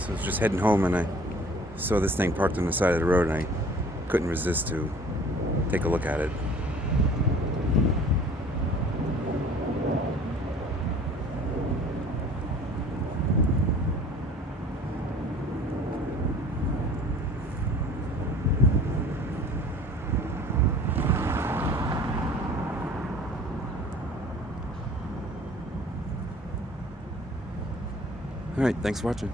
So I was just heading home and I saw this thing parked on the side of the road and I couldn't resist to take a look at it. Alright, thanks for watching.